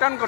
Turn को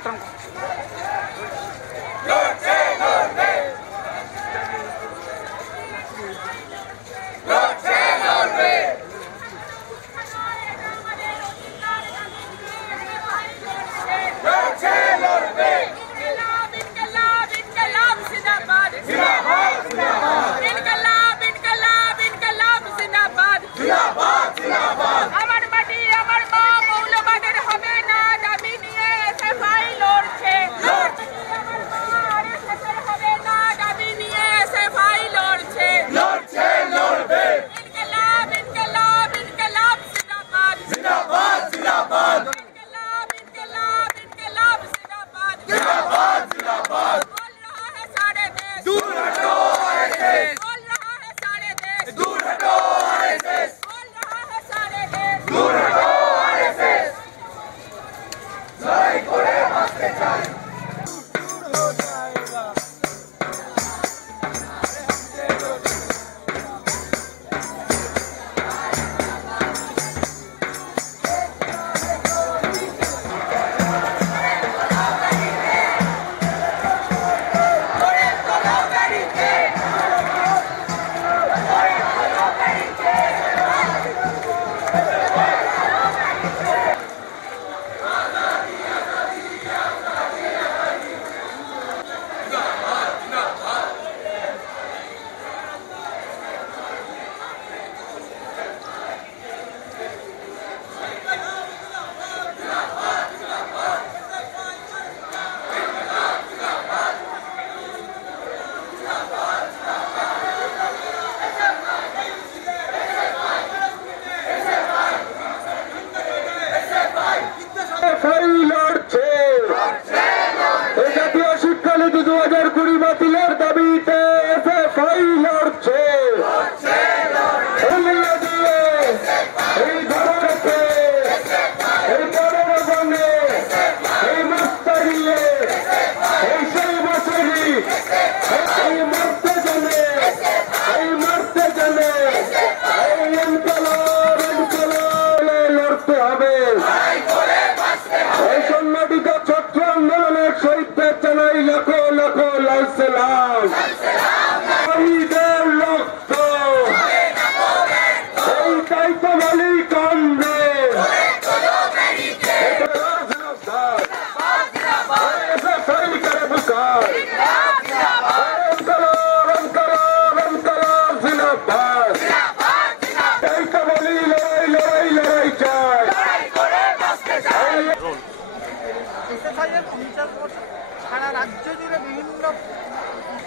সারা রাজ্য জুড়ে বিভিন্ন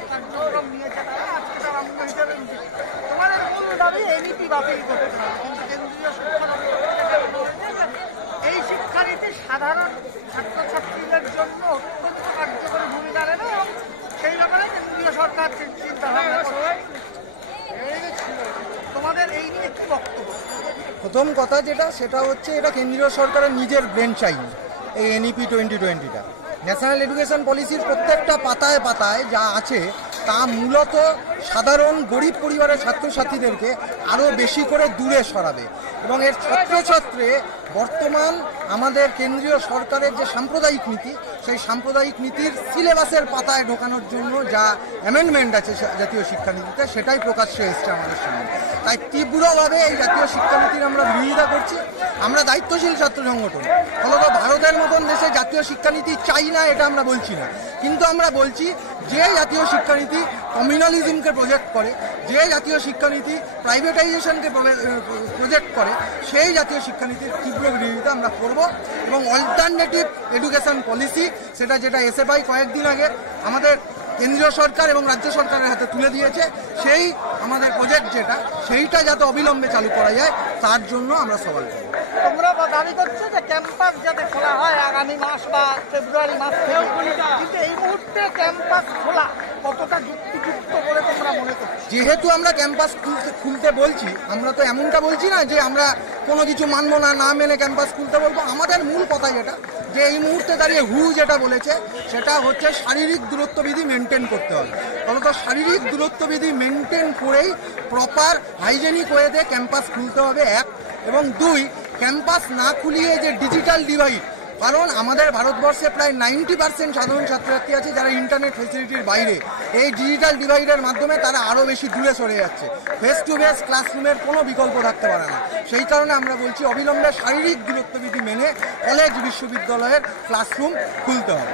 কার্যক্রম নিয়েছে তারা আজকে তার অঙ্গ হিসেবে তোমাদের মূল দাবি এনইপি বাতিল করতে হবে, কিন্তু কেন্দ্রীয় শিক্ষা এই শিক্ষানীতি সাধারণ ছাত্রছাত্রীদের জন্য অত্যন্ত কার্যকরী ভূমিকা নেবে এবং সেই ব্যাপারে কেন্দ্রীয় সরকার চিন্তা ভাবনা করবে। তোমাদের এই নিয়ে কি বক্তব্য? প্রথম কথা যেটা সেটা হচ্ছে এটা কেন্দ্রীয় সরকারের নিজের ব্রেন চাইল্ড, এই এনইপি 2020টা ন্যাশনাল এডুকেশন পলিসির প্রত্যেকটা পাতায় পাতায় যা আছে তা মূলত সাধারণ গরিব পরিবারের ছাত্রছাত্রীদেরকে আরও বেশি করে দূরে সরাবে এবং এর ছত্রে বর্তমান আমাদের কেন্দ্রীয় সরকারের যে সাম্প্রদায়িক নীতি সেই সাম্প্রদায়িক নীতির সিলেবাসের পাতায় ঢোকানোর জন্য যা অ্যামেন্ডমেন্ট আছে জাতীয় শিক্ষানীতিতে সেটাই প্রকাশ্যে এসছে আমাদের সামনে। তাই তীব্রভাবে এই জাতীয় শিক্ষানীতির আমরা বিরোধিতা করছি। আমরা দায়িত্বশীল ছাত্র সংগঠন, ফলত ভারতের মতন দেশে জাতীয় শিক্ষানীতি চাই না এটা আমরা বলছি না, কিন্তু আমরা বলছি যে জাতীয় শিক্ষানীতি কমিউনালিজমকে প্রজেক্ট করে, যে জাতীয় শিক্ষানীতি প্রাইভেটাইজেশনকে প্রজেক্ট করে, সেই জাতীয় শিক্ষানীতির তীব্র বিরোধিতা আমরা করব এবং অল্টারনেটিভ এডুকেশন পলিসি সেটা যেটা এসএফআই কয়েকদিন আগে আমাদের কেন্দ্রীয় সরকার এবং রাজ্য সরকারের হাতে তুলে দিয়েছে, সেই আমাদের প্রজেক্ট যেটা সেইটা যাতে অবিলম্বে চালু করা যায় তার জন্য আমরা সওয়াল করব। তোমরা দাবি করছো যে ক্যাম্পাস যাতে খোলা হয় আগামী মাস বা ফেব্রুয়ারি মাস, কিন্তু এই মুহূর্তে ক্যাম্পাস খোলা কতটা যুক্তিযুক্ত বলে তোমরা মনে করছো? যেহেতু আমরা ক্যাম্পাস খুলতে বলছি, আমরা তো এমনটা বলছি না যে আমরা কোনো কিছু মানবো না, না মেনে ক্যাম্পাস খুলতে বলবো। আমাদের মূল কথা যেটা যে এই মুহূর্তে দাঁড়িয়ে যেটা বলেছে সেটা হচ্ছে শারীরিক দূরত্ববিধি মেনটেন করতে হবে। ফলত শারীরিক দূরত্ববিধি মেনটেন করেই প্রপার হাইজেনিক ওয়েতে ক্যাম্পাস খুলতে হবে, এক। এবং দুই, ক্যাম্পাস না খুলিয়ে যে ডিজিটাল ডিভাইড কারণ আমাদের ভারতবর্ষে প্রায় 90% সাধারণ ছাত্রছাত্রী আছে যারা ইন্টারনেট ফেসিলিটির বাইরে। এই ডিজিটাল ডিভাইডের মাধ্যমে তারা আরও বেশি দূরে সরে যাচ্ছে। ফেস টু ফেস ক্লাসরুমের কোনো বিকল্প থাকতে পারে না। সেই কারণে আমরা বলছি অবিলম্বে শারীরিক দূরত্ববিধি মেনে কলেজ বিশ্ববিদ্যালয়ের ক্লাসরুম খুলতে হবে।